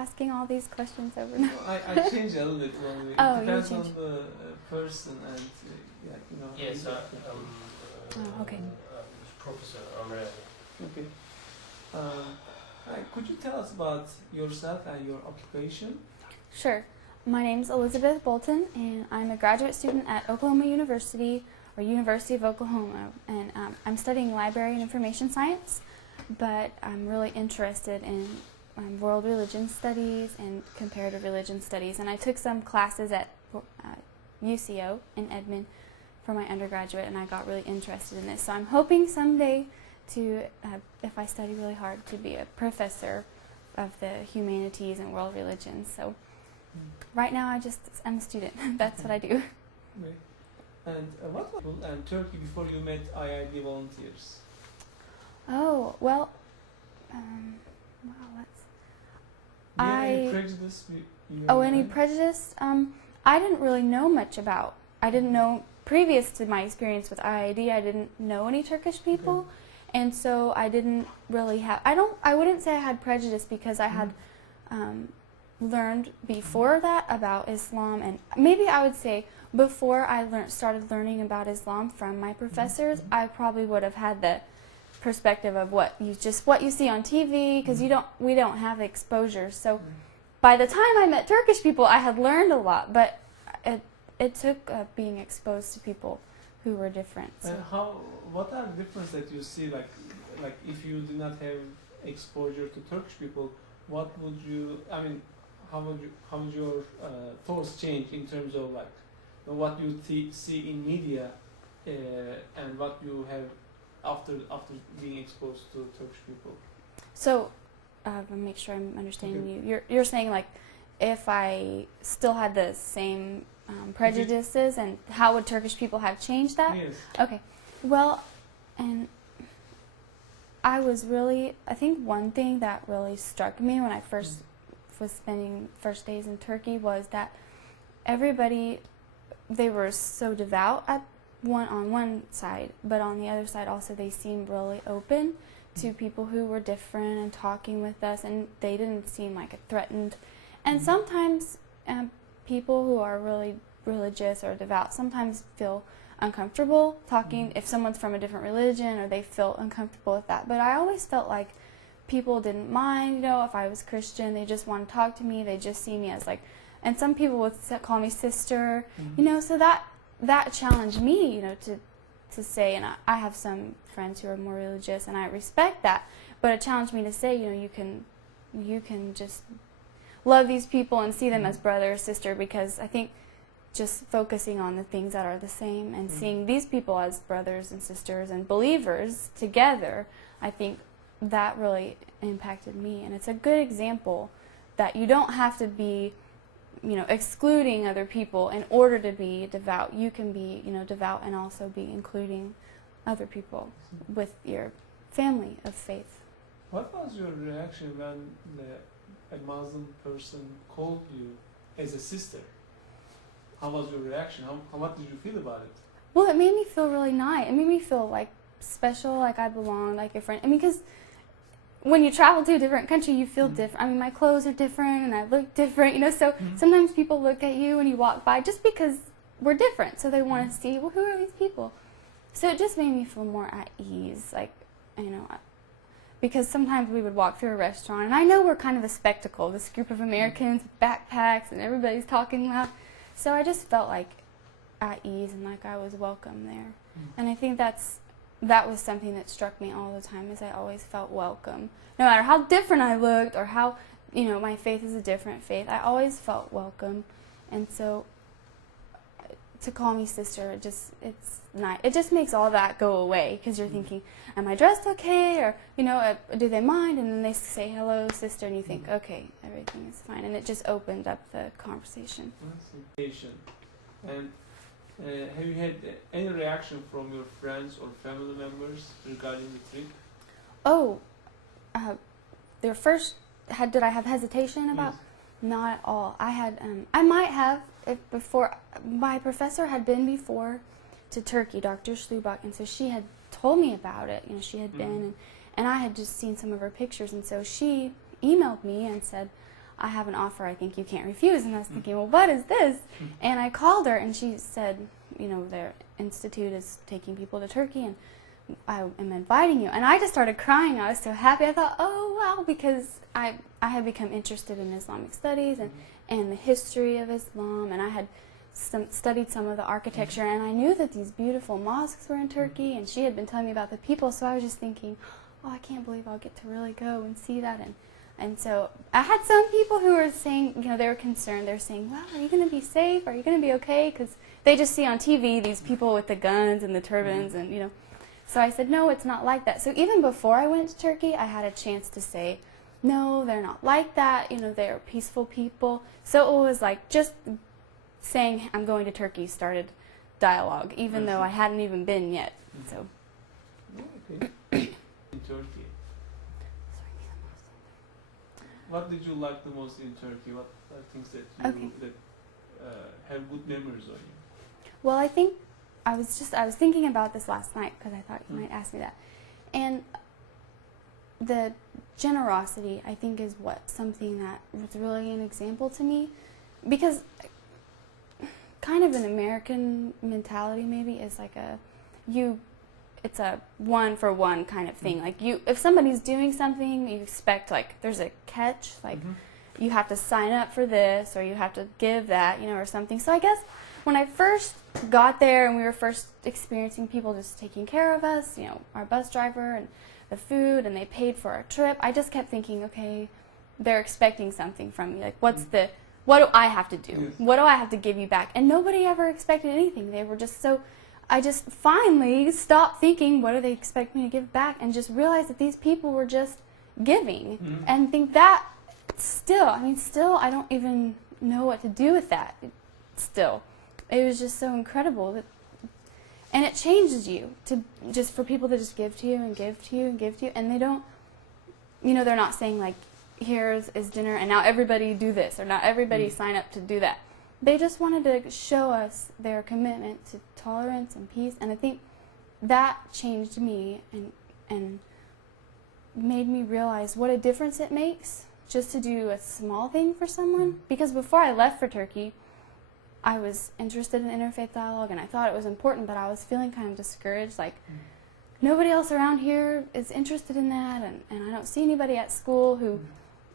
asking all these questions over No, now? I changed a little bit only. Oh, It you depends on changed. the person and yeah, you know. Yes, Oh, okay. Professor Amrani. Okay. Could you tell us about yourself and your occupation? Sure. My name's Elizabeth Bolton, and I'm a graduate student at Oklahoma University, or University of Oklahoma, and I'm studying library and information science, but I'm really interested in world religion studies and comparative religion studies, and I took some classes at UCO in Edmond for my undergraduate, and I got really interested in this. So I'm hoping someday to, if I study really hard, to be a professor of the humanities and world religions. So right now I'm a student. That's what I do. Okay. And what was Turkey before you met IID volunteers? Oh, well, wow, that's... Do you have any prejudice? Any prejudice? I didn't really know much about. I didn't know, previous to my experience with IID, I didn't know any Turkish people. Okay. And so I didn't really have, I wouldn't say I had prejudice because I had learned before that about Islam, and maybe I would say before I started learning about Islam from my professors, I probably would have had the perspective of what you see on TV, because we don't have exposure. So by the time I met Turkish people, I had learned a lot, but it took being exposed to people who were different. So. And what are the differences that you see, like if you did not have exposure to Turkish people, what would you, I mean, how would your thoughts change in terms of like what you see in media and what you have after being exposed to Turkish people? So, to make sure I'm understanding you, you're saying like if I still had the same prejudices, and how would Turkish people have changed that? Yes. Okay. Well, and I think one thing that really struck me when I first was spending first days in Turkey was that everybody, they were so devout on one side, but on the other side also they seemed really open to people who were different and talking with us, and they didn't seem like threatened. And sometimes people who are really religious or devout sometimes feel uncomfortable talking if someone's from a different religion, or they feel uncomfortable with that. But I always felt like people didn't mind, if I was Christian, they just want to talk to me, they just see me as like, and some people would call me sister, so that challenged me, to say, and I have some friends who are more religious, and I respect that, but it challenged me to say, you can just love these people and see them as brother or sister, because I think just focusing on the things that are the same and seeing these people as brothers and sisters and believers together, I think that really impacted me. And it's a good example that you don't have to be, excluding other people in order to be devout. You can be, devout and also be including other people with your family of faith. What was your reaction when a Muslim person called you as a sister? How was your reaction? What did you feel about it? Well, it made me feel really nice. It made me feel like special, like I belong, like a friend. I mean, because when you travel to a different country, you feel different. I mean, my clothes are different and I look different, so sometimes people look at you when you walk by just because we're different. So they want to see, well, who are these people? So it just made me feel more at ease, like, because sometimes we would walk through a restaurant, and I know we're kind of a spectacle, this group of Americans with backpacks and everybody's talking loud. So I just felt like at ease and like I was welcome there. And I think that was something that struck me all the time, is I always felt welcome. No matter how different I looked or how, my faith is a different faith, I always felt welcome. And so to call me sister, it's nice. It just makes all that go away, because you're thinking, am I dressed okay? Or, do they mind? And then they say, hello, sister, and you think, okay, everything is fine. And it just opened up the conversation. And have you had any reaction from your friends or family members regarding the trip? Oh, their first, did I have hesitation about? Yes. Not at all. I might have, if before, my professor had been before to Turkey, Dr. Schlubach, and so she had told me about it. She had been, and I had just seen some of her pictures, and so she emailed me and said, I have an offer I think you can't refuse. And I was thinking, well, what is this? And I called her, and she said, you know, their institute is taking people to Turkey, and I am inviting you. And I just started crying. I was so happy. I thought, oh, wow, because I had become interested in Islamic studies and the history of Islam, and I had studied some of the architecture, and I knew that these beautiful mosques were in Turkey, and she had been telling me about the people, so I was just thinking, oh, I can't believe I'll get to really go and see that. And so I had some people who were saying, you know, they were concerned. They were saying, well, are you going to be safe? Are you going to be okay? Because they just see on TV these people with the guns and the turbans, and, you know. So I said, no, it's not like that. So even before I went to Turkey, I had a chance to say, no, they're not like that. You know, they're peaceful people. So it was like just saying I'm going to Turkey started dialogue, even though I hadn't even been yet. So. Okay. In Turkey, what did you like the most in Turkey? What are things that you have good memories on you? Well, I think I was thinking about this last night because I thought you might ask me that, and the generosity I think is something that was really an example to me, because kind of an American mentality maybe is like it's a one for one kind of thing. Like if somebody's doing something, you expect like there's a catch, like you have to sign up for this or you have to give that, you know, or something. So I guess when I first got there and we were first experiencing people just taking care of us, you know, our bus driver and the food, and they paid for our trip, I just kept thinking, okay, they're expecting something from me. Like what do I have to do? Yes. What do I have to give you back? And nobody ever expected anything. They were just so, I just finally stopped thinking, what do they expect me to give back? And just realized that these people were just giving. And think that still, I don't even know what to do with that still. It was just so incredible. And it changes you for people to just give to you and give to you and give to you. And they don't, you know, they're not saying like, here is dinner and now everybody do this or now everybody sign up to do that. They just wanted to show us their commitment to tolerance and peace. And I think that changed me and made me realize what a difference it makes just to do a small thing for someone. Because before I left for Turkey, I was interested in interfaith dialogue and I thought it was important, but I was feeling kind of discouraged, like nobody else around here is interested in that, and I don't see anybody at school who,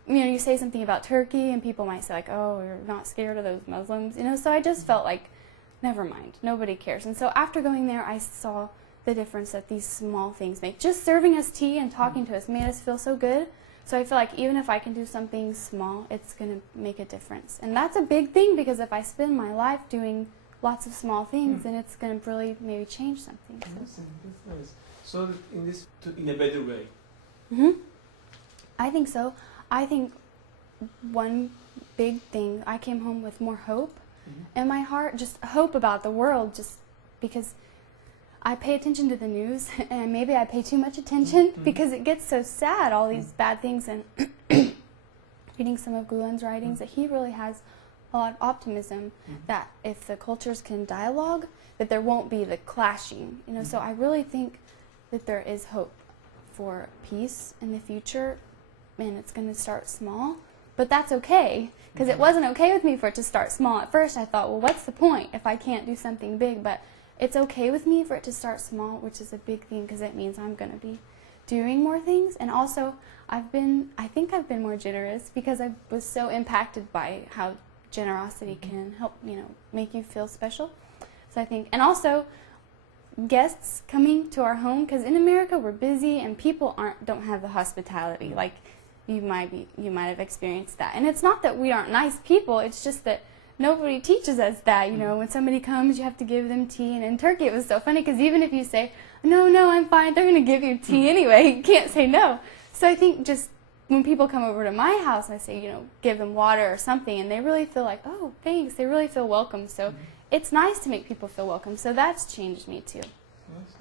you know, you say something about Turkey and people might say like, oh, you're not scared of those Muslims, you know, so I just felt like, never mind, nobody cares. And so after going there, I saw the difference that these small things make. Just serving us tea and talking to us made us feel so good. So I feel like even if I can do something small, it's going to make a difference. And that's a big thing, because if I spend my life doing lots of small things, then it's going to really maybe change something. So. That's nice. So in a better way? I think so. I think one big thing, I came home with more hope in my heart, just hope about the world, just because I pay attention to the news, and maybe I pay too much attention because it gets so sad, all these bad things, and reading some of Gulen's writings, that he really has a lot of optimism that if the cultures can dialogue, that there won't be the clashing, you know. So I really think that there is hope for peace in the future, and it's going to start small, but that's okay, because it wasn't okay with me for it to start small. At first I thought, well, what's the point if I can't do something big? But it's okay with me for it to start small, which is a big thing, because it means I'm going to be doing more things. And also, I think I've been more generous, because I was so impacted by how generosity can help, you know, make you feel special. So I think, and also guests coming to our home, because in America we're busy and people don't have the hospitality. Like you might have experienced that. And it's not that we aren't nice people, it's just that nobody teaches us that, you know, when somebody comes, you have to give them tea. And in Turkey, it was so funny, because even if you say, no, I'm fine, they're going to give you tea anyway. You can't say no. So I think just when people come over to my house, I say, you know, give them water or something, and they really feel like, oh, thanks. They really feel welcome. So it's nice to make people feel welcome. So that's changed me, too. Yes.